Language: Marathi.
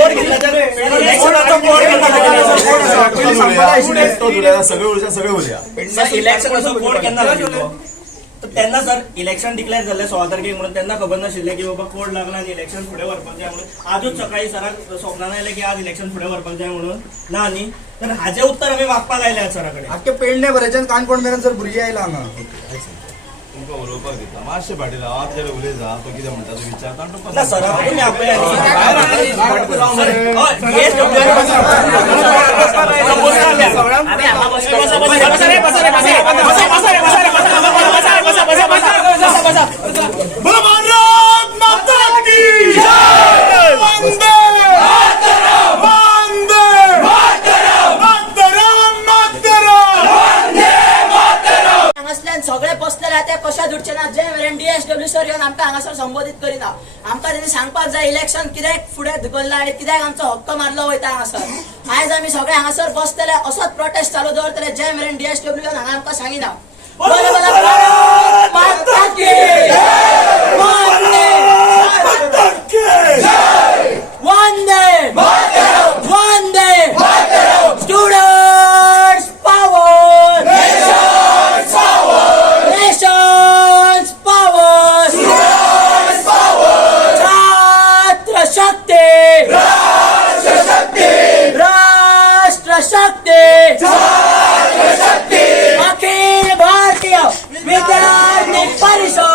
कोड घेतला तर इलेक्शनाचा कोड घेतला सगळे उद्या इलेक्शनाचा कोड केन्ना लागलो तर त्यांना सर इलेक्शन डिक्लेअर झाले 16 तारखेक म्हणून त्यांना खबर नाशिल्ले की बाबा कोड लागला आणि इलेक्शन फुडें व्हरपाक जाय म्हणून आजूच सकाळी सराक स्वप्नान आयलें की आज इलेक्शन फुडें व्हरपाक जाय म्हणून ना न्ही तर हाचे उत्तर आमी मागपाक आयले सरा कडेन आख्खे पेडणे भरायच्यान काणकोण मेरेन सर भुरगीं आयला हांगा तुमकां उलोवपाक दिता मातशें फाटीं राव आप जर उलयता तो कितें म्हणटा तो विचारता आनी तो ना सर तुमी आपल्या सगळे बसलेले ते कशा जुडचे ना जे वेळेन DSW सर येवन आमकां हांगासर संबोधित करिना आमकां तेणी सांगपाक जाय इलेक्शन कित्याक फुडें धुकल्ला आनी कित्याक आमचो हक्क मारलो वयता हांगासर आयज आमी सगळे हांगासर बसतले असोच प्रोटेस्ट चालू दवरतले जे मेरेन DSW येवन हांगा आमकां सांगिना शक्ति अखिल भारतीय विद्यार्थी परिषद